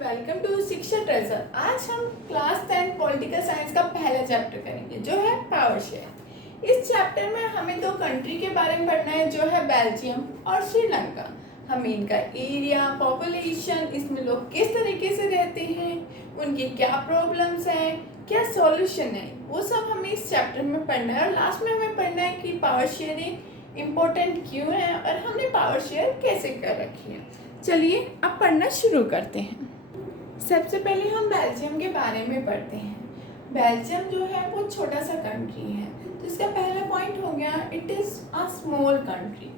Welcome to शिक्षा treasure. आज हम क्लास 10 पॉलिटिकल साइंस का पहला चैप्टर करेंगे जो है पावर शेयर। इस चैप्टर में हमें दो कंट्री के बारे में पढ़ना है जो है बेल्जियम और श्रीलंका। हमें इनका एरिया, पॉपुलेशन, इसमें लोग किस तरीके से रहते हैं, उनकी क्या प्रॉब्लम्स हैं, क्या सॉल्यूशन है, वो सब हमें इस चैप्टर में पढ़ना है। और लास्ट में हमें पढ़ना है कि पावर शेयरिंग इम्पोर्टेंट क्यों है और हमने पावर शेयर कैसे कर रखी है। चलिए अब पढ़ना शुरू करते हैं। सबसे पहले हम बेल्जियम के बारे में पढ़ते हैं। बेल्जियम जो है वो छोटा सा कंट्री है, तो इसका पहला पॉइंट हो गया it is a small country,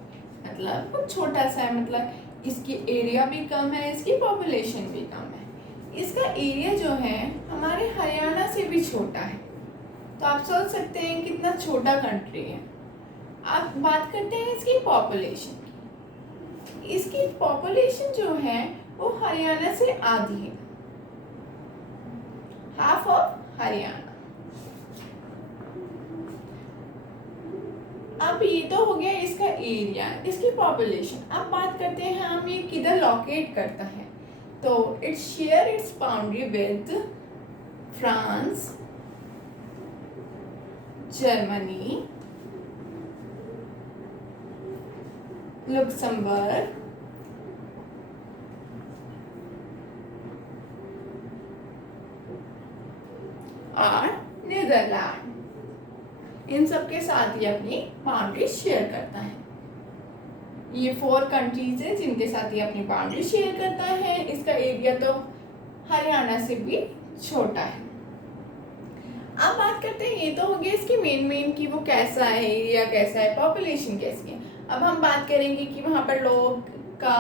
मतलब वो छोटा सा है, मतलब इसकी एरिया भी कम है, इसकी पॉपुलेशन भी कम है। इसका एरिया जो है हमारे हरियाणा से भी छोटा है, तो आप सोच सकते हैं कितना छोटा कंट्री है। अब बात करते हैं इसकी पॉपुलेशन की। इसकी पॉपुलेशन जो है वो हरियाणा से आधी है, हाफ ऑफ हरियाणा। अब ये तो हो गया इसका एरिया, इसकी पॉपुलेशन। अब बात करते हैं हम ये किधर लोकेट करता है। तो it share its boundary with France, Germany, Luxembourg, और नीदरलैंड। इन सब के साथ ही अपनी बाउंड्री शेयर करता है। ये 4 कंट्रीज है जिनके साथ ये अपनी बाउंड्री शेयर करता है। इसका एरिया तो हरियाणा से भी छोटा है। अब बात करते हैं, ये तो हो गया इसकी मेन कि वो कैसा है, एरिया कैसा है, पॉपुलेशन कैसी है। अब हम बात करेंगे कि वहाँ पर लोग का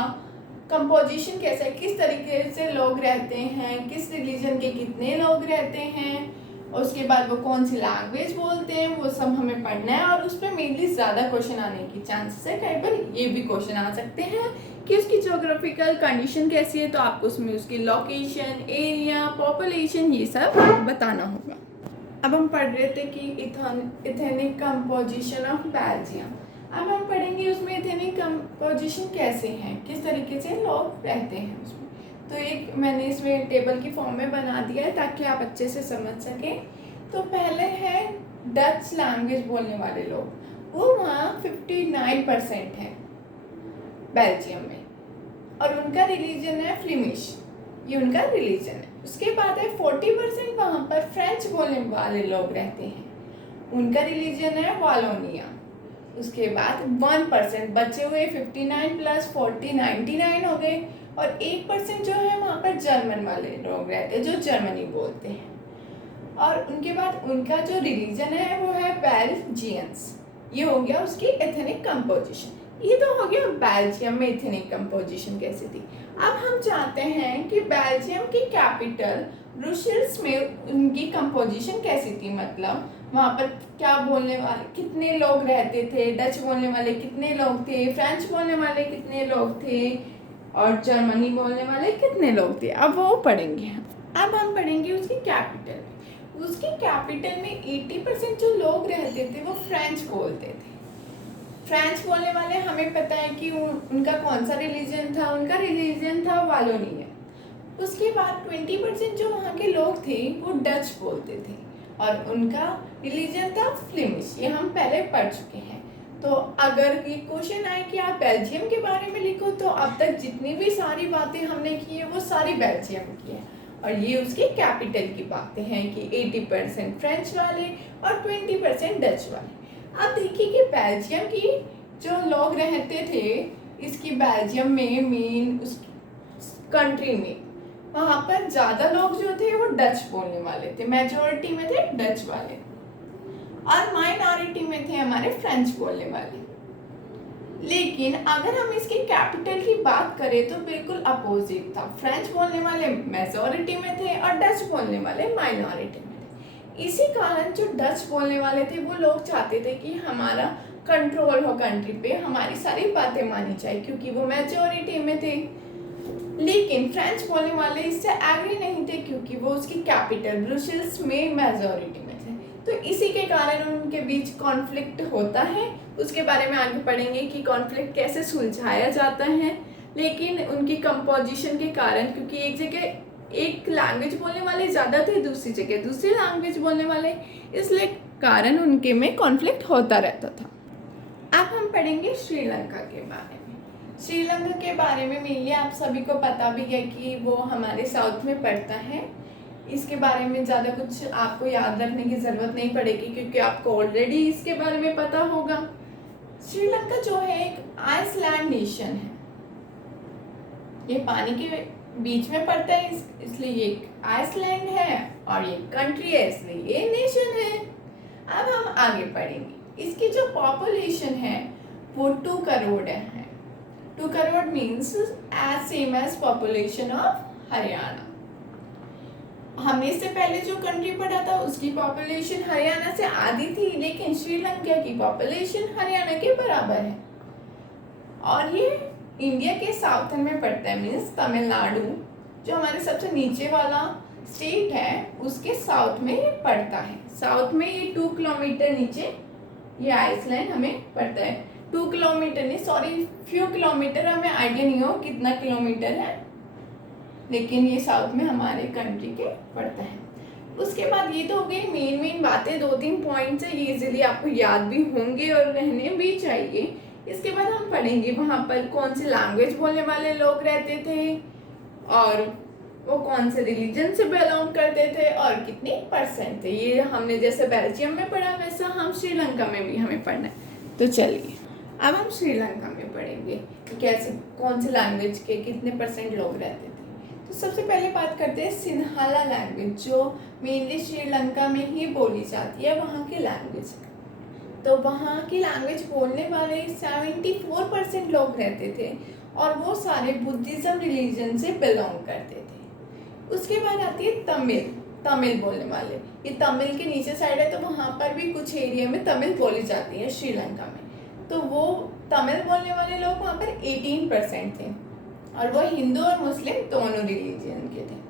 कंपोजिशन कैसा है, किस तरीके से लोग रहते हैं, किस रिलीजन के कितने लोग रहते हैं, और उसके बाद वो कौन सी लैंग्वेज बोलते हैं, वो सब हमें पढ़ना है। और उस पर मेनली ज़्यादा क्वेश्चन आने की चांसेस है। कई बार ये भी क्वेश्चन आ सकते हैं कि उसकी जोग्राफिकल कंडीशन कैसी है, तो आपको उसमें उसकी लोकेशन, एरिया, पॉपुलेशन ये सब बताना होगा। अब हम पढ़ रहे थे कि इथेनिक कंपोजिशन ऑफ बेल्जियम। अब हम पढ़ेंगे उसमें इथेनिक कंपोजिशन कैसे हैं, किस तरीके से लोग रहते हैं उसमें। तो एक मैंने इसमें टेबल की फॉर्म में बना दिया है ताकि आप अच्छे से समझ सकें। तो पहले है डच लैंग्वेज बोलने वाले लोग, वो वहाँ 59% है बेल्जियम में, और उनका रिलीजन है फ्लेमिश, ये उनका रिलीजन है। उसके बाद है 40% वहाँ पर फ्रेंच बोलने वाले लोग रहते हैं, उनका रिलीजन है वालोनिया। उसके बाद 1% बचे हुए 59 + 40 99 हो गए, और 1% जो है वहाँ पर जर्मन वाले लोग रहते हैं जो जर्मनी बोलते हैं। और उनके बाद उनका जो रिलीजन है वो है बेल्जियंस। ये हो गया उसकी एथनिक कंपोजिशन। ये तो हो गया बेल्जियम में एथनिक कंपोजिशन कैसी थी। अब हम चाहते हैं कि बेल्जियम की कैपिटल ब्रुसेल्स में उनकी कंपोजिशन कैसी थी, मतलब वहाँ पर क्या बोलने वाले कितने लोग रहते थे, डच बोलने वाले कितने लोग थे, फ्रेंच बोलने वाले कितने लोग थे, और जर्मनी बोलने वाले कितने लोग थे। अब वो पढ़ेंगे। अब हम पढ़ेंगे उसकी कैपिटल। उसकी कैपिटल में 80% जो लोग रहते थे वो फ्रेंच बोलते थे। फ्रेंच बोलने वाले हमें पता है कि उनका कौन सा रिलीजन था, उनका रिलीजन था वालोनिया। उसके बाद 20% जो वहाँ के लोग थे वो डच बोलते थे, और उनका रिलीजन था फ्लेमिश। ये हम पहले पढ़ चुके हैं। तो अगर ये क्वेश्चन आए कि आप बेल्जियम के बारे में लिखो, तो अब तक जितनी भी सारी बातें हमने की है वो सारी बेल्जियम की है, और ये उसकी कैपिटल की बातें हैं कि 80% फ्रेंच वाले और 20% डच वाले। अब देखिए कि बेल्जियम की जो लोग रहते थे, इसकी बेल्जियम में मेन उस कंट्री में वहाँ पर ज़्यादा लोग जो थे वो डच बोलने वाले थे, मेजॉरिटी में थे डच वाले, और माइनॉरिटी में थे हमारे फ्रेंच बोलने वाले। लेकिन अगर हम इसकी कैपिटल की बात करें तो बिल्कुल अपोजिट था। फ्रेंच बोलने वाले मेजॉरिटी में थे और डच बोलने वाले माइनॉरिटी में थे। इसी कारण जो डच बोलने वाले थे वो लोग चाहते थे कि हमारा कंट्रोल हो कंट्री पे, हमारी सारी बातें मानी जाए, क्योंकि वो मेजॉरिटी में थे। लेकिन फ्रेंच बोलने वाले इससे एग्री नहीं थे, क्योंकि वो उसकी कैपिटल ब्रुसेल्स में मेजॉरिटी में थे। तो इसी के कारण उनके बीच कॉन्फ्लिक्ट होता है। उसके बारे में आगे पढ़ेंगे कि कॉन्फ्लिक्ट कैसे सुलझाया जाता है। लेकिन उनकी कंपोजिशन के कारण, क्योंकि एक जगह एक लैंग्वेज बोलने वाले ज़्यादा थे, दूसरी जगह दूसरी लैंग्वेज बोलने वाले, इसलिए कारण उनके में कॉन्फ्लिक्ट होता रहता था। अब हम पढ़ेंगे श्रीलंका के बारे में। श्रीलंका के बारे में मेनली आप सभी को पता भी है कि वो हमारे साउथ में पड़ता है। इसके बारे में ज़्यादा कुछ आपको याद रखने की ज़रूरत नहीं पड़ेगी क्योंकि आपको ऑलरेडी इसके बारे में पता होगा। श्रीलंका जो है एक आइसलैंड नेशन है, ये पानी के बीच में पड़ता है, इसलिए ये आइसलैंड है, और ये कंट्री है इसलिए ये नेशन है। अब हम आगे पढ़ेंगे। इसकी जो पॉपुलेशन है वो 2 करोड़ है। 2 crore means as same as population of Haryana. हमने इससे पहले जो कंट्री पढ़ा था उसकी पॉपुलेशन हरियाणा से आधी थी, लेकिन श्रीलंका की पॉपुलेशन हरियाणा के बराबर है, और ये इंडिया के साउथर्न में पड़ता है, मीन्स तमिलनाडु जो हमारे सबसे नीचे वाला स्टेट है उसके साउथ में ये पड़ता है। साउथ में ये 2 किलोमीटर नीचे ये आइसलैंड हमें पड़ता है। 2 किलोमीटर नहीं, सॉरी फ्यू किलोमीटर, हमें आइडिया नहीं हो कितना किलोमीटर है, लेकिन ये साउथ में हमारे कंट्री के पड़ता है। उसके बाद ये तो हो गई मेन बातें, 2-3 पॉइंट्स है, ये इजीली आपको याद भी होंगे और रहने भी चाहिए। इसके बाद हम पढ़ेंगे वहाँ पर कौन सी लैंग्वेज बोलने वाले लोग रहते थे, और वो कौन से रिलीजन से बिलोंग करते थे, और कितनी परसेंट थे। ये हमने जैसे बेल्जियम में पढ़ा वैसा हम श्रीलंका में भी हमें पढ़ना है। तो चलिए अब हम श्रीलंका में पढ़ेंगे कि कैसे कौन सी लैंग्वेज के कितने परसेंट लोग रहते थे। तो सबसे पहले बात करते हैं सिन्हाला लैंग्वेज, जो मेनली श्रीलंका में ही बोली जाती है, वहाँ की लैंग्वेज। तो वहाँ की लैंग्वेज बोलने वाले 74% लोग रहते थे, और वो सारे बुद्धिज्म रिलीजन से बिलोंग करते थे। उसके बाद आती है तमिल बोलने वाले। ये तमिल के नीचे साइड है, तो वहाँ पर भी कुछ एरिया में तमिल बोली जाती है श्रीलंका में। तो वो तमिल बोलने वाले लोग वहाँ पर 18% थे, और वो हिंदू और मुस्लिम दोनों रिलीजन के थे।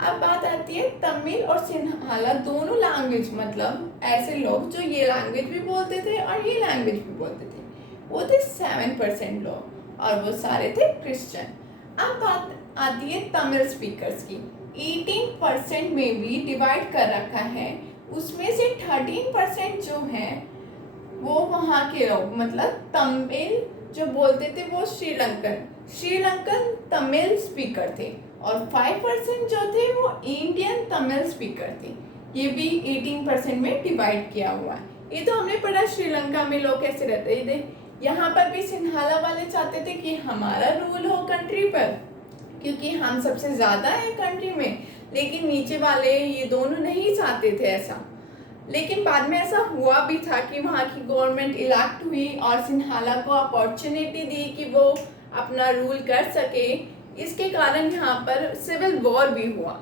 अब बात आती है तमिल और सिन्हाला दोनों लैंग्वेज, मतलब ऐसे लोग जो ये लैंग्वेज भी बोलते थे और ये लैंग्वेज भी बोलते थे, वो थे 7% लोग, और वो सारे थे क्रिश्चियन। अब बात आती है तमिल स्पीकर्स की। 18% में भी डिवाइड कर रखा है, उसमें से 13% जो है वो वहाँ के लोग, मतलब तमिल जो बोलते थे वो श्रीलंकन तमिल स्पीकर थे, और 5% जो थे वो इंडियन तमिल स्पीकर थे। ये भी 18% में डिवाइड किया हुआ है। ये तो हमने पढ़ा श्रीलंका में लोग कैसे रहते थे। यहाँ पर भी सिन्हाला वाले चाहते थे कि हमारा रूल हो कंट्री पर, क्योंकि हम सबसे ज़्यादा है कंट्री में, लेकिन नीचे वाले ये दोनों नहीं चाहते थे ऐसा। लेकिन बाद में ऐसा हुआ भी था कि वहाँ की गवर्नमेंट इलेक्ट हुई और सिन्हाला को अपॉर्चुनिटी दी कि वो अपना रूल कर सके। इसके कारण यहाँ पर सिविल वॉर भी हुआ।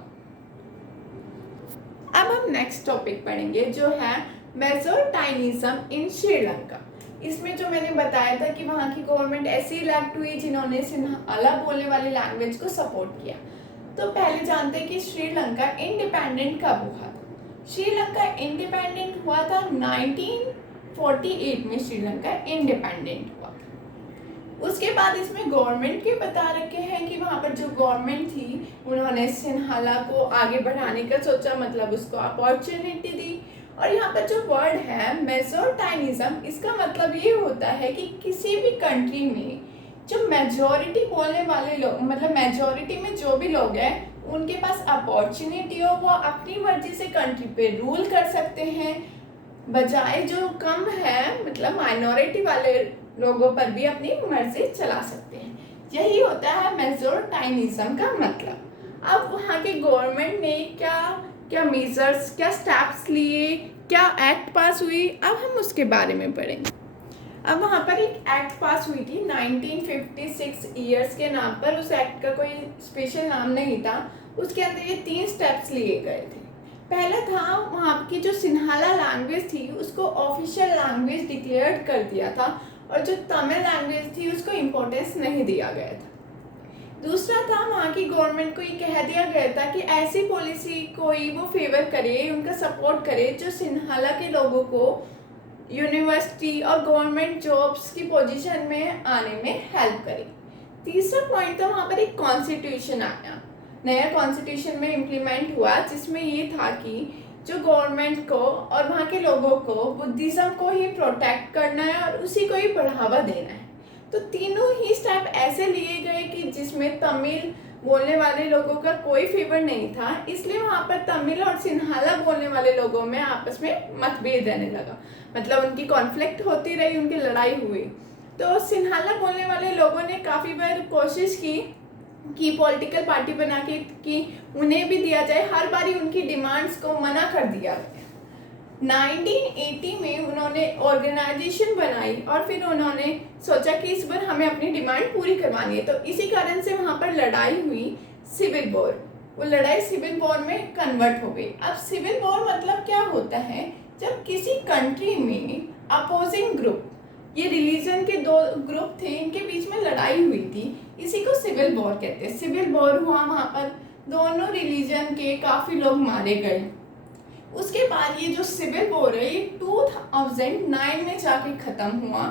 अब हम नेक्स्ट टॉपिक पढ़ेंगे जो है मेजोरिटानिज्म इन श्रीलंका। इसमें जो मैंने बताया था कि वहाँ की गवर्नमेंट ऐसी इलेक्ट हुई जिन्होंने सिन्हाला बोलने वाली लैंग्वेज को सपोर्ट किया। तो पहले जानते हैं कि श्रीलंका इंडिपेंडेंट कब हुआ था। श्रीलंका इंडिपेंडेंट हुआ था 1948 में। श्रीलंका इंडिपेंडेंट हुआ था। उसके बाद इसमें गवर्नमेंट के बता रखे हैं कि वहाँ पर जो गवर्नमेंट थी उन्होंने सिन्हाला को आगे बढ़ाने का सोचा, मतलब उसको अपॉर्चुनिटी दी। और यहाँ पर जो वर्ड है मेजोरिटानिज्म, इसका मतलब ये होता है कि किसी भी कंट्री में जो मेजॉरिटी बोलने वाले लोग, मतलब मेजॉरिटी में जो भी लोग हैं उनके पास अपॉर्चुनिटी हो, वो अपनी मर्जी से कंट्री पे रूल कर सकते हैं, बजाय जो कम है मतलब माइनॉरिटी वाले लोगों पर भी अपनी मर्जी चला सकते हैं। यही होता है मेजोरिटानिज्म का मतलब। अब वहाँ के गवर्नमेंट ने क्या मेजर्स, क्या स्टेप्स लिए, क्या एक्ट पास हुई, अब हम उसके बारे में पढ़ेंगे। अब वहाँ पर एक एक्ट पास हुई थी 1956 ईयर्स के नाम पर। उस एक्ट का कोई स्पेशल नाम नहीं था। उसके अंदर ये 3 स्टेप्स लिए गए थे। पहला था वहाँ की जो सिन्हाला लैंग्वेज थी उसको ऑफिशियल लैंग्वेज डिक्लेयर कर दिया था, और जो तमिल लैंग्वेज थी उसको इम्पोर्टेंस नहीं दिया गया था। दूसरा था वहाँ की गवर्नमेंट को ये कह दिया गया था कि ऐसी पॉलिसी कोई वो फेवर करे, उनका सपोर्ट करे जो सिन्हाला के लोगों को यूनिवर्सिटी और गवर्नमेंट जॉब्स की पोजीशन में आने में हेल्प करे। तीसरा पॉइंट था वहाँ पर एक कॉन्स्टिट्यूशन आया नया कॉन्स्टिट्यूशन में इम्प्लीमेंट हुआ, जिसमें ये था कि जो गवर्नमेंट को और वहाँ के लोगों को बुद्धिज़्म को ही प्रोटेक्ट करना है और उसी को ही बढ़ावा देना है। तो तीनों ही स्टेप ऐसे लिए गए कि जिसमें तमिल बोलने वाले लोगों का कोई फेवर नहीं था, इसलिए वहाँ पर तमिल और सिन्हाला बोलने वाले लोगों में आपस में मतभेद रहने लगा, मतलब उनकी कॉन्फ्लिक्ट होती रही, उनकी लड़ाई हुई। तो सिन्हाला बोलने वाले लोगों ने काफ़ी बार कोशिश की पॉलिटिकल पार्टी बना के कि उन्हें भी दिया जाए, हर बारी उनकी डिमांड्स को मना कर दिया गया। 1980 में उन्होंने ऑर्गेनाइजेशन बनाई और फिर उन्होंने सोचा कि इस बार हमें अपनी डिमांड पूरी करवानी है, तो इसी कारण से वहाँ पर लड़ाई हुई सिविल वॉर। वो लड़ाई सिविल वॉर में कन्वर्ट हो गई। अब सिविल वॉर मतलब क्या होता है, जब किसी कंट्री में अपोजिंग ग्रुप, ये रिलीजन के दो ग्रुप थे, इनके बीच में लड़ाई हुई थी, इसी को सिविल वॉर कहते हैं। सिविल वॉर हुआ, वहाँ पर दोनों रिलीजन के काफ़ी लोग मारे गए। उसके बाद ये जो सिविल वॉर है ये 2009 में जाके ख़त्म हुआ।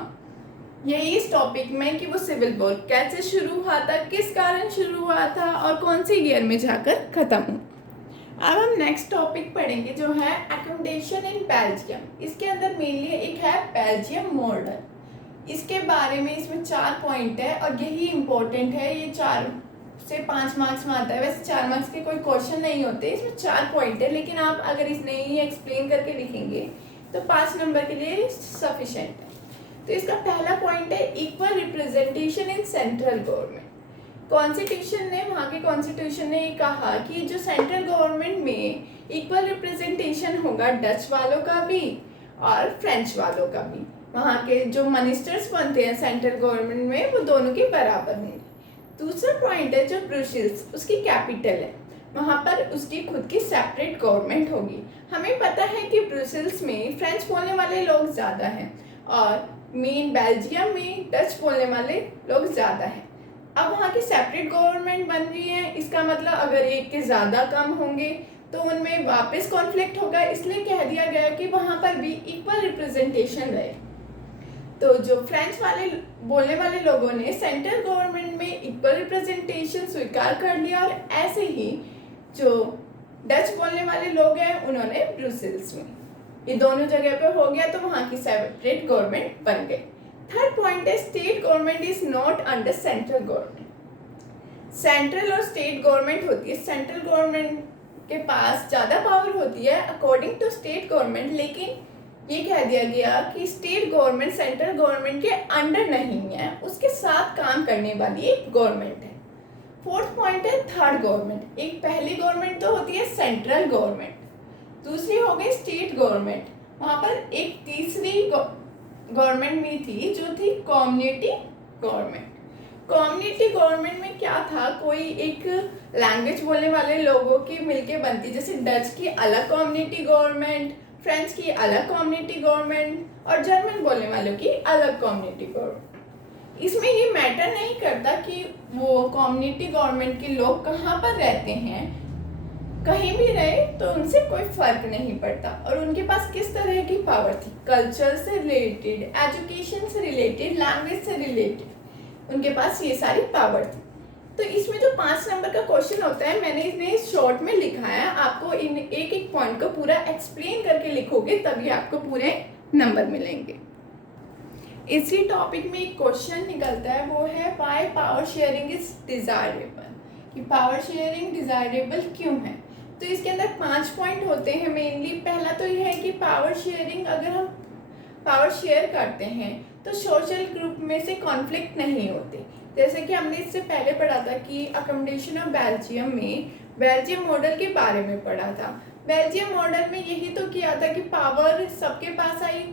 यही इस टॉपिक में कि वो सिविल वॉर कैसे शुरू हुआ था, किस कारण शुरू हुआ था और कौन सी ईयर में जाकर ख़त्म हुआ। अब हम नेक्स्ट टॉपिक पढ़ेंगे जो है अकोमोडेशन इन बेल्जियम। इसके अंदर मेनली एक है बेल्जियम मॉडल। इसके बारे में इसमें 4 पॉइंट है और यही इम्पोर्टेंट है। ये 4 से 5 मार्क्स में आता है। वैसे 4 मार्क्स के कोई क्वेश्चन नहीं होते, इसमें 4 पॉइंट है, लेकिन आप अगर इसने ही एक्सप्लेन करके लिखेंगे तो 5 नंबर के लिए सफिशेंट है। तो इसका पहला पॉइंट है equal representation in central government. Constitution ने, वहाँ के कॉन्स्टिट्यूशन ने ये कहा कि जो सेंट्रल गवर्नमेंट में इक्वल रिप्रेजेंटेशन होगा डच वालों का भी और फ्रेंच वालों का भी। वहाँ के जो मिनिस्टर्स बनते हैं सेंट्रल गवर्नमेंट में, वो दोनों के बराबर होंगे। दूसरा पॉइंट है जो ब्रुसेल्स, उसकी कैपिटल है, वहाँ पर उसकी खुद की सेपरेट गवर्नमेंट होगी। हमें पता है कि ब्रुसेल्स में फ्रेंच बोलने वाले लोग ज़्यादा हैं और मेन बेल्जियम में डच बोलने वाले लोग ज़्यादा हैं। अब वहाँ की सेपरेट गवर्नमेंट बन रही है, इसका मतलब अगर एक के ज़्यादा कम होंगे तो उनमें वापस कॉन्फ्लिक्ट होगा, इसलिए कह दिया गया कि वहाँ पर भी इक्वल रिप्रेजेंटेशन रहे। तो जो फ्रेंच वाले बोलने वाले लोगों ने सेंट्रल गवर्नमेंट में इक्वल रिप्रेजेंटेशन स्वीकार कर लिया और ऐसे ही जो डच बोलने वाले लोग हैं उन्होंने ब्रुसेल्स में, ये दोनों जगह पे हो गया, तो वहाँ की सेपरेट गवर्नमेंट बन गई। थर्ड पॉइंट है state government is not under central government. Central और स्टेट गवर्नमेंट होती है, सेंट्रल गवर्नमेंट के पास ज़्यादा पावर होती है अकॉर्डिंग टू स्टेट गवर्नमेंट, लेकिन ये कह दिया गया कि स्टेट गवर्नमेंट सेंट्रल गवर्नमेंट के अंडर नहीं है, उसके साथ काम करने वाली एक गवर्नमेंट है। फोर्थ पॉइंट है थर्ड गवर्नमेंट। एक पहली गवर्नमेंट तो होती है सेंट्रल गवर्नमेंट, दूसरी हो गई स्टेट गवर्नमेंट। वहाँ पर एक तीसरी गवर्नमेंट भी थी जो थी कम्युनिटी गवर्नमेंट। कम्युनिटी गवर्नमेंट में क्या था, कोई एक लैंग्वेज बोलने वाले लोगों की मिलके बनती, जैसे डच की अलग कम्युनिटी गवर्नमेंट, फ्रेंच की अलग कम्युनिटी गवर्नमेंट और जर्मन बोलने वालों की अलग कम्युनिटी गवर्नमेंट। इसमें ये मैटर नहीं करता कि वो कम्युनिटी गवर्नमेंट के लोग कहाँ पर रहते हैं, कहीं भी रहे तो उनसे कोई फर्क नहीं पड़ता, और उनके पास किस तरह की पावर थी, कल्चर से रिलेटेड, एजुकेशन से रिलेटेड, लैंग्वेज से रिलेटेड, उनके पास ये सारी पावर थी। तो इसमें जो 5 नंबर का क्वेश्चन होता है, मैंने इन्हें शॉर्ट में लिखा है, आपको इन एक एक पॉइंट को पूरा एक्सप्लेन करके लिखोगे तभी आपको पूरे नंबर मिलेंगे। इसी टॉपिक में एक क्वेश्चन निकलता है, वो है why power sharing is desirable, कि पावर शेयरिंग डिजायरेबल क्यों है। तो इसके अंदर 5 पॉइंट होते हैं मेनली। पहला तो यह है कि पावर शेयरिंग, अगर हम पावर शेयर करते हैं तो सोशल ग्रुप में से कॉन्फ्लिक्ट नहीं होते। जैसे कि हमने इससे पहले पढ़ा था कि अकोमोडेशन ऑफ बेल्जियम में बेल्जियम मॉडल के बारे में पढ़ा था। बेल्जियम मॉडल में यही तो किया था कि पावर सबके पास आई,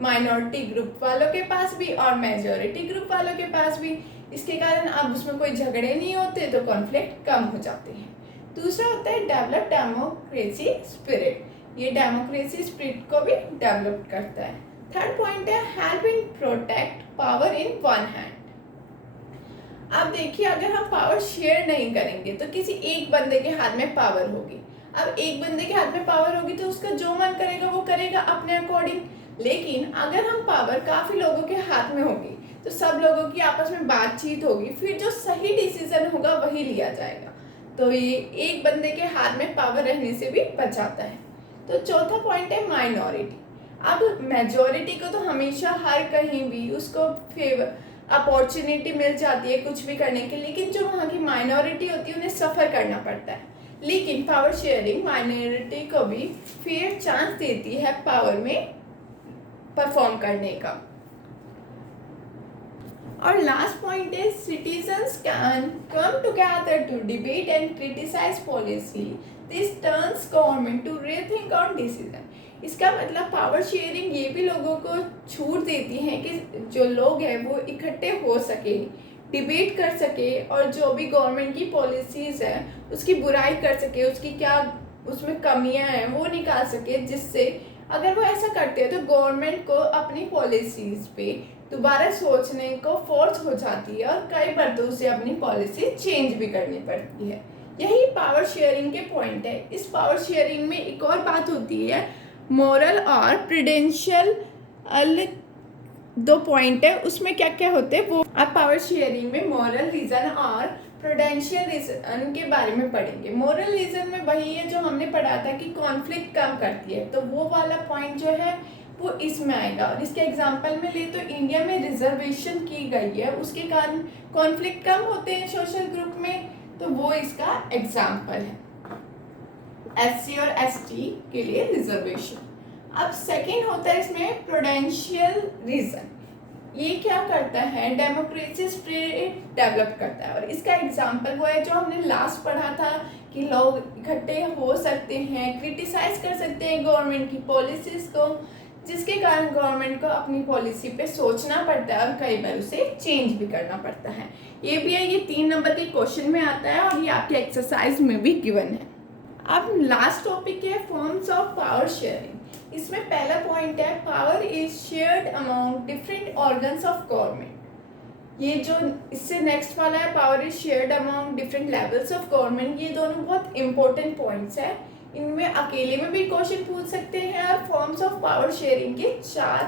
माइनॉरिटी ग्रुप वालों के पास भी और मेजॉरिटी ग्रुप वालों के पास भी। इसके कारण अब उसमें कोई झगड़े नहीं होते, तो कॉन्फ्लिक्ट कम हो जाते हैं। दूसरा होता है डेवलप डेमोक्रेसी स्पिरिट, ये डेमोक्रेसी स्पिरिट को भी डेवलप करता है। थर्ड पॉइंट है help in protect power in one hand. अब देखिए, अगर हम पावर शेयर नहीं करेंगे तो किसी एक बंदे के हाथ में पावर होगी। अब एक बंदे के हाथ में पावर होगी तो उसका जो मन करेगा वो करेगा अपने अकॉर्डिंग। लेकिन अगर हम पावर काफ़ी लोगों के हाथ में होगी तो सब लोगों की आपस में बातचीत होगी, फिर जो सही डिसीजन होगा वही लिया जाएगा। तो ये एक बंदे के हाथ में पावर रहने से भी बचाता है। तो चौथा पॉइंट है माइनॉरिटी। अब मेजॉरिटी को तो हमेशा हर कहीं भी उसको फेवर अपॉर्चुनिटी मिल जाती है कुछ भी करने की, लेकिन जो वहाँ की माइनॉरिटी होती है उन्हें सफ़र करना पड़ता है। लेकिन पावर शेयरिंग माइनॉरिटी को भी फेयर चांस देती है पावर में परफॉर्म करने का। और लास्ट पॉइंट है citizens can come together to debate and criticise policy, this turns government to rethink on decision. इसका मतलब पावर शेयरिंग ये भी लोगों को छूट देती है कि जो लोग हैं वो इकट्ठे हो सके, डिबेट कर सके और जो भी गवर्नमेंट की पॉलिसीज़ है उसकी बुराई कर सके, उसकी क्या उसमें कमियां हैं वो निकाल सके, जिससे अगर वो ऐसा करते हैं तो गवर्नमेंट को अपनी पॉलिसीज़ पे दोबारा सोचने को फोर्स हो जाती है और कई बार तो उसे अपनी पॉलिसी चेंज भी करनी पड़ती है। यही पावर शेयरिंग के पॉइंट है। इस पावर शेयरिंग में एक और बात होती है मोरल और प्रूडेंशियल, दो पॉइंट है उसमें क्या क्या होते हैं वो आप पावर शेयरिंग में मोरल रीज़न और प्रूडेंशियल रीज़न के बारे में पढ़ेंगे। मोरल रीज़न में वही है जो हमने पढ़ा था कि कॉन्फ्लिक्ट कम करती है, तो वो वाला पॉइंट जो है वो इसमें आएगा। और इसके एग्जांपल में ले तो इंडिया में रिजर्वेशन की गई है, उसके कारण कॉन्फ्लिक्ट कम होते हैं सोशल ग्रुप में, तो वो इसका एग्जांपल है एससी और एसटी के लिए रिजर्वेशन। अब सेकंड होता है इसमें प्रूडेंशियल रीजन। ये क्या करता है डेमोक्रेसी स्पिरिट डेवलप करता है, और इसका एग्जांपल वो है जो हमने लास्ट पढ़ा था कि लोग इकट्ठे हो सकते हैं, क्रिटिसाइज कर सकते हैं गवर्नमेंट की पॉलिसीज को, जिसके कारण गवर्नमेंट को अपनी पॉलिसी पे सोचना पड़ता है और कई बार उसे चेंज भी करना पड़ता है। ये भी है, ये 3 नंबर के क्वेश्चन में आता है और ये आपके एक्सरसाइज में भी गिवन है। अब लास्ट टॉपिक है फॉर्म्स ऑफ पावर शेयरिंग। इसमें पहला पॉइंट है power is shared among different organs of government. ये जो इससे नेक्स्ट वाला है power is shared among different levels of government, ये दोनों बहुत इंपॉर्टेंट पॉइंट्स है। इनमें अकेले में भी क्वेश्चन पूछ सकते हैं और फॉर्म्स ऑफ पावर शेयरिंग के 4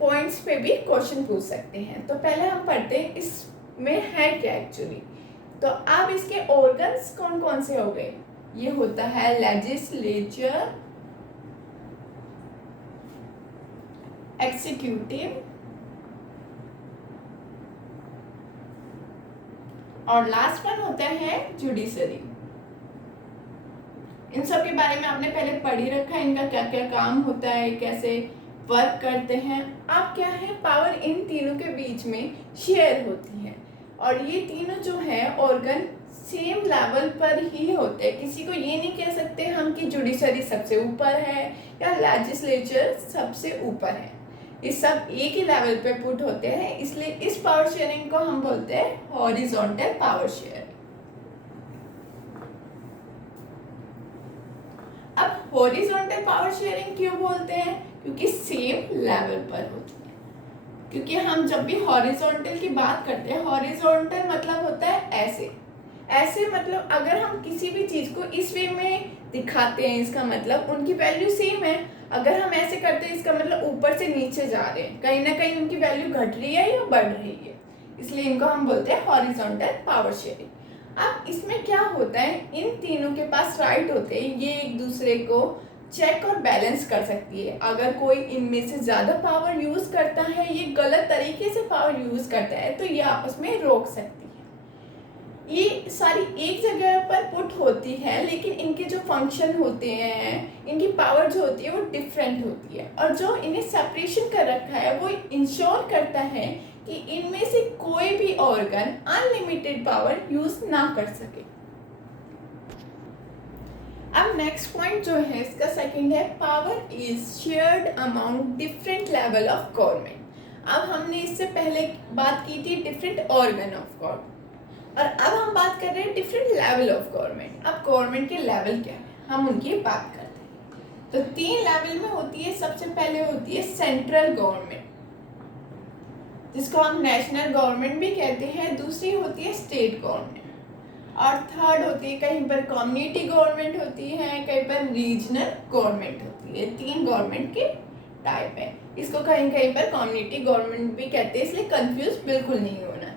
पॉइंट्स पे भी क्वेश्चन पूछ सकते हैं। तो पहले हम पढ़ते हैं इसमें है क्या एक्चुअली। तो अब इसके ऑर्गन्स कौन कौन से हो गए, ये होता है लेजिस्लेचर, एग्जीक्यूटिव और लास्ट वन होता है जुडिशरी। इन सब के बारे में आपने पहले पढ़ ही रखा है, इनका क्या क्या काम होता है, कैसे वर्क करते हैं। अब क्या है पावर इन तीनों के बीच में शेयर होती है और ये तीनों जो है ऑर्गन सेम लेवल पर ही होते हैं। किसी को ये नहीं कह सकते हम कि जुडिशरी सबसे ऊपर है या लेजिस्लेचर सबसे ऊपर है, ये सब एक ही लेवल पे पुट होते हैं। इसलिए इस पावर शेयरिंग को हम बोलते हैं हॉरिजॉन्टल पावर शेयरिंग। अब हॉरिजॉन्टल पावर शेयरिंग क्यों बोलते हैं, क्योंकि सेम लेवल पर होती है। क्योंकि हम जब भी हॉरिजॉन्टल की बात करते हैं, हॉरिजॉन्टल मतलब होता है ऐसे ऐसे, मतलब अगर हम किसी भी चीज़ को इस वे में दिखाते हैं इसका मतलब उनकी वैल्यू सेम है। अगर हम ऐसे करते हैं इसका मतलब ऊपर से नीचे जा रहे हैं, कहीं ना कहीं उनकी वैल्यू घट रही है या बढ़ रही है, इसलिए इनको हम बोलते हैं हॉरिजॉन्टल पावर शेयरिंग। अब इसमें क्या होता है, इन तीनों के पास राइट होते हैं, ये एक दूसरे को चेक और बैलेंस कर सकती है। अगर कोई इनमें से ज़्यादा पावर यूज़ करता है, ये गलत तरीके से पावर यूज़ करता है, तो ये आपस में रोक सकती है। ये सारी एक जगह पर पुट होती है, लेकिन इनके जो फंक्शन होते हैं, इनकी पावर जो होती है वो डिफरेंट होती है, और जो इन्हें सेपरेशन कर रखा है वो इंश्योर करता है कि इनमें से कोई भी ऑर्गन अनलिमिटेड पावर यूज ना कर सके। अब नेक्स्ट पॉइंट जो है इसका सेकंड है power is shared among different level of government. अब हमने इससे पहले बात की थी डिफरेंट ऑर्गन ऑफ गवर्नमेंट, और अब हम बात कर रहे हैं डिफरेंट लेवल ऑफ गवर्नमेंट। अब गवर्नमेंट के लेवल क्या है हम उनकी बात करते हैं। तो 3 लेवल में होती है। सबसे पहले होती है सेंट्रल गवर्नमेंट, जिसको हम नेशनल गवर्नमेंट भी कहते हैं। दूसरी होती है स्टेट गवर्नमेंट, और थर्ड होती है कहीं पर कम्युनिटी गवर्नमेंट होती है, कहीं पर रीजनल गवर्नमेंट होती है। 3 गवर्नमेंट के टाइप है। इसको कहीं कहीं पर कम्युनिटी गवर्नमेंट भी कहते हैं, इसलिए कंफ्यूज बिल्कुल नहीं होना।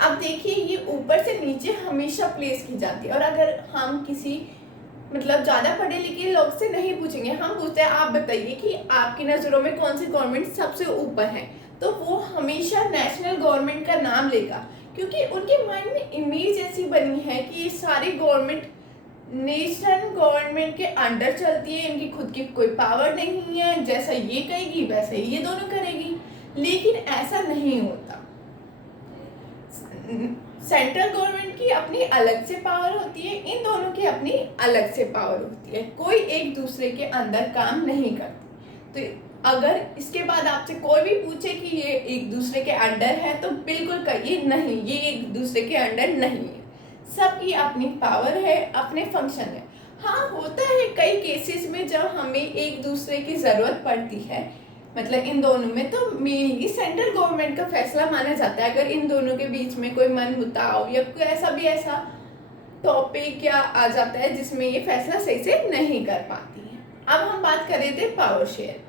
अब देखिए ये ऊपर से नीचे हमेशा प्लेस की जाती है, और अगर हम किसी मतलब ज़्यादा पढ़े लिखे लोग से नहीं पूछेंगे, हम पूछते हैं आप बताइए कि आपकी नज़रों में कौन सी गवर्नमेंट सबसे ऊपर है, तो वो हमेशा नेशनल गवर्नमेंट का नाम लेगा, क्योंकि उनके माइंड में इमेज ऐसी बनी है कि ये सारी गवर्नमेंट नेशनल गवर्नमेंट के अंडर चलती है, इनकी खुद की कोई पावर नहीं है, जैसा ये कहेगी वैसे ये दोनों करेगी। लेकिन ऐसा नहीं होता। सेंट्रल गवर्नमेंट की अपनी अलग से पावर होती है, इन दोनों की अपनी अलग से पावर होती है, कोई एक दूसरे के अंदर काम नहीं करती। तो अगर इसके बाद आपसे कोई भी पूछे कि ये एक दूसरे के अंडर है, तो बिल्कुल कहिए नहीं, ये एक दूसरे के अंडर नहीं है, सबकी अपनी पावर है, अपने फंक्शन है। हाँ, होता है कई केसेस में जब हमें एक दूसरे की ज़रूरत पड़ती है, मतलब इन दोनों में, तो मेनली सेंट्रल गवर्नमेंट का फैसला माना जाता है। अगर इन दोनों के बीच में कोई मनमुटाव या कोई ऐसा टॉपिक या आ जाता है जिसमें ये फैसला सही से नहीं कर पाती है। अब हम बात कर रहे थे पावर शेयर,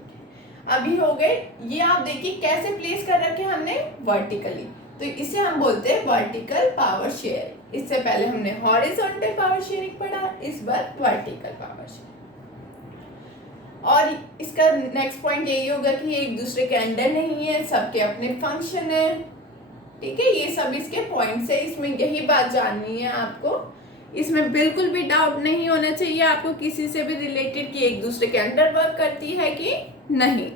अभी हो गए ये, आप देखिए कैसे प्लेस कर रखे हमने वर्टिकली, तो इसे हम बोलते हैं वर्टिकल पावर शेयर। इससे पहले हमने हॉरिजॉन्टल पावर शेयरिंग पढ़ा, इस बार वर्टिकल पावर शेयरिंग। और इसका नेक्स्ट पॉइंट यही होगा कि ये एक दूसरे के अंडर नहीं है, सबके अपने फंक्शन है। ठीक है, ये सब इसके पॉइंट्स है, इसमें यही बात जाननी है आपको, इसमें बिल्कुल भी डाउट नहीं होना चाहिए आपको किसी से भी रिलेटेड कि एक दूसरे के अंडर वर्क करती है कि नहीं।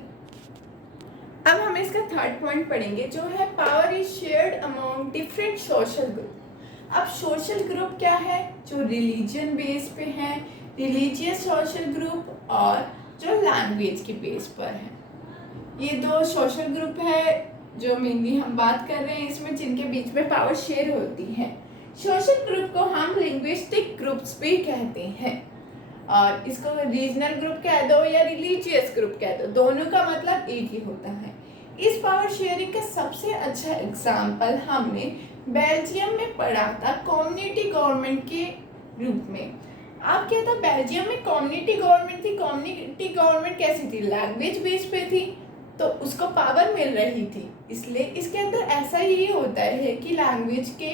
अब हम इसका थर्ड पॉइंट पढ़ेंगे जो है power is shared among different social group. अब सोशल ग्रुप क्या है? जो रिलीजन बेस पे है, रिलीजियस सोशल ग्रुप, और जो लैंग्वेज के बेस पर है। ये दो सोशल ग्रुप है जो मेनली हम बात कर रहे हैं इसमें, जिनके बीच में पावर शेयर होती है। सोशल ग्रुप को हम लिंग्विस्टिक ग्रुप्स भी कहते हैं, और इसको रीजनल ग्रुप कह दो या रिलीजियस ग्रुप कह दो, दोनों का मतलब एक ही होता है। इस पावर शेयरिंग का सबसे अच्छा एग्जाम्पल हमने बेल्जियम में पढ़ा था कम्युनिटी गवर्नमेंट के रूप में। अब क्या था, बेल्जियम में कम्युनिटी गवर्नमेंट थी। कम्युनिटी गवर्नमेंट कैसी थी? लैंग्वेज बेस पे थी, तो उसको पावर मिल रही थी। इसलिए इसके अंदर ऐसा ही होता है कि लैंग्वेज के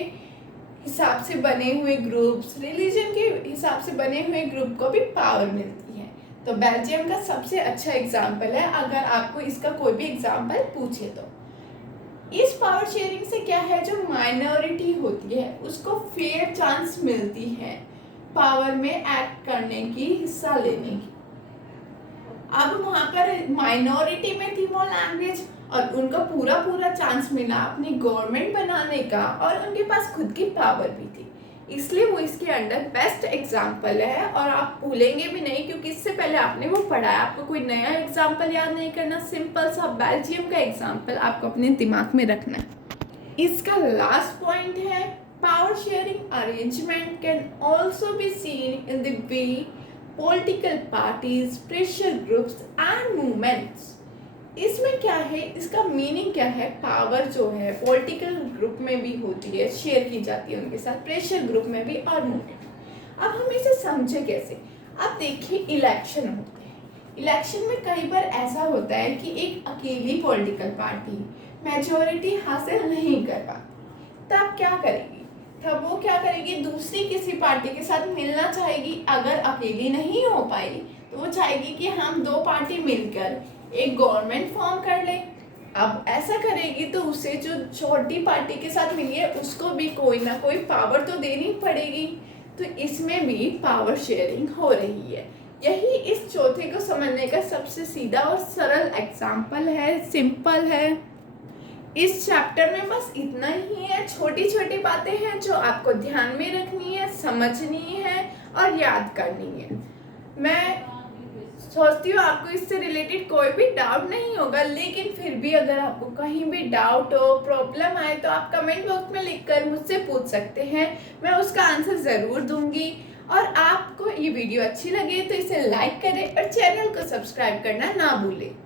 हिसाब से बने हुए ग्रुप्स, रिलीजन के हिसाब से बने हुए ग्रुप को भी पावर मिलती है। तो बेल्जियम का सबसे अच्छा एग्जाम्पल है, अगर आपको इसका कोई भी एग्जाम्पल पूछे तो। इस पावर शेयरिंग से क्या है, जो माइनॉरिटी होती है उसको फेयर चांस मिलती है पावर में एक्ट करने की, हिस्सा लेने की। अब वहां पर माइनॉरिटी में थी वो लैंग्वेज, और उनको पूरा चांस मिला अपनी गवर्नमेंट बनाने का, और उनके पास खुद की पावर भी थी, इसलिए वो इसके अंडर बेस्ट एग्जाम्पल है। और आप भूलेंगे भी नहीं, क्योंकि इससे पहले आपने वो पढ़ा है, आपको कोई नया एग्जाम्पल याद नहीं करना, सिंपल सा बेल्जियम का एग्जाम्पल आपको अपने दिमाग में रखना है। इसका लास्ट पॉइंट है power sharing arrangement can also be seen in the way political parties, pressure groups and movements। इसमें क्या है, इसका मीनिंग क्या है? पावर जो है पॉलिटिकल ग्रुप में भी होती है, शेयर की जाती है उनके साथ, प्रेशर ग्रुप में भी, और मूवमेंट। अब हम इसे समझे कैसे? अब देखिए इलेक्शन होते हैं, इलेक्शन में कई बार ऐसा होता है कि एक अकेली पॉलिटिकल पार्टी मेजॉरिटी हासिल नहीं कर पाती, तब क्या करेगी? तब वो क्या करेगी, दूसरी किसी पार्टी के साथ मिलना चाहेगी। अगर अकेली नहीं हो पाई तो वो चाहेगी कि हम दो पार्टी मिलकर एक गवर्नमेंट फॉर्म कर ले। अब ऐसा करेगी तो उसे जो छोटी पार्टी के साथ मिली है उसको भी कोई ना कोई पावर तो देनी पड़ेगी, तो इसमें भी पावर शेयरिंग हो रही है। यही इस चौथे को समझने का सबसे सीधा और सरल एग्जाम्पल है, सिंपल है। इस चैप्टर में बस इतना ही है, छोटी छोटी बातें हैं जो आपको ध्यान में रखनी है, समझनी है और याद करनी है। मैं सोचती हूँ आपको इससे रिलेटेड कोई भी डाउट नहीं होगा, लेकिन फिर भी अगर आपको कहीं भी डाउट हो, प्रॉब्लम आए, तो आप कमेंट बॉक्स में लिखकर मुझसे पूछ सकते हैं, मैं उसका आंसर ज़रूर दूंगी। और आपको ये वीडियो अच्छी लगे तो इसे लाइक करें और चैनल को सब्सक्राइब करना ना भूलें।